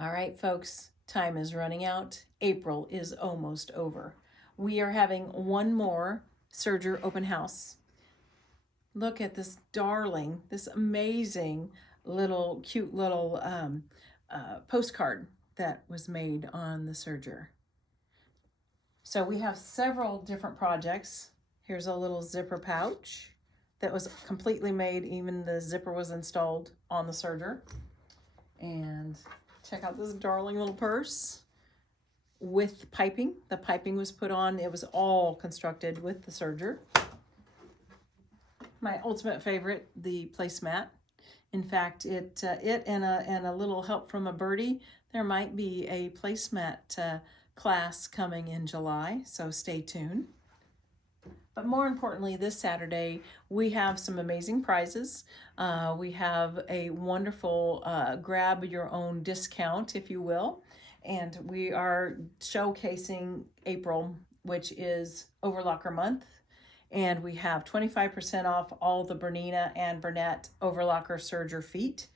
All right, folks, time is running out. April is almost over. We are having one more Serger open house. Look at this darling, this amazing little cute little postcard that was made on the Serger. So we have several different projects. Here's a little zipper pouch that was completely made. Even the zipper was installed on the Serger. And check out this darling little purse with piping. The piping was put on. It was all constructed with the Serger. My ultimate favorite, the placemat. In fact, it and a little help from a birdie, there might be a placemat class coming in July, so stay tuned. But more importantly, this Saturday, we have some amazing prizes. We have a wonderful grab your own discount, if you will. And we are showcasing April, which is Overlocker Month. And we have 25% off all the BERNINA and BERNET overlocker serger feet.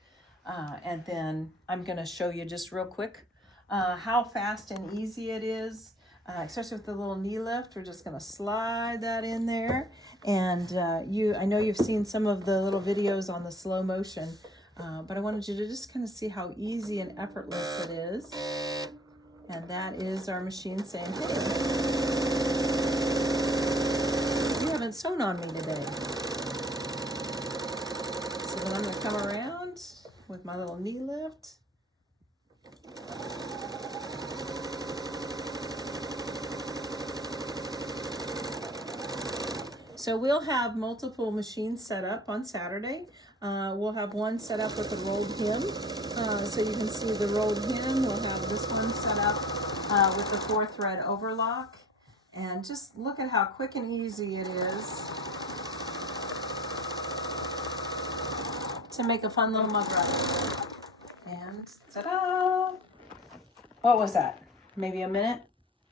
And then I'm going to show you just real quick how fast and easy it is. Especially with the little knee lift, we're just going to slide that in there. And I know you've seen some of the little videos on the slow motion, but I wanted you to just kind of see how easy and effortless it is. And that is our machine saying, hey, you haven't sewn on me today. So then I'm going to come around with my little knee lift. So we'll have multiple machines set up on Saturday. We'll have one set up with a rolled hem. So you can see the rolled hem. We'll have this one set up with the 4-thread overlock. And just look at how quick and easy it is to make a fun little mug rug. And ta-da! What was that? Maybe a minute?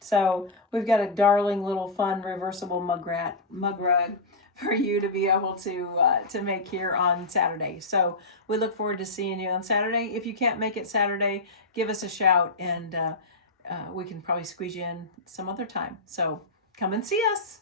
So we've got a darling little fun reversible mug rug for you to be able to make here on Saturday. So we look forward to seeing you on Saturday. If you can't make it Saturday, give us a shout and we can probably squeeze you in some other time. So come and see us.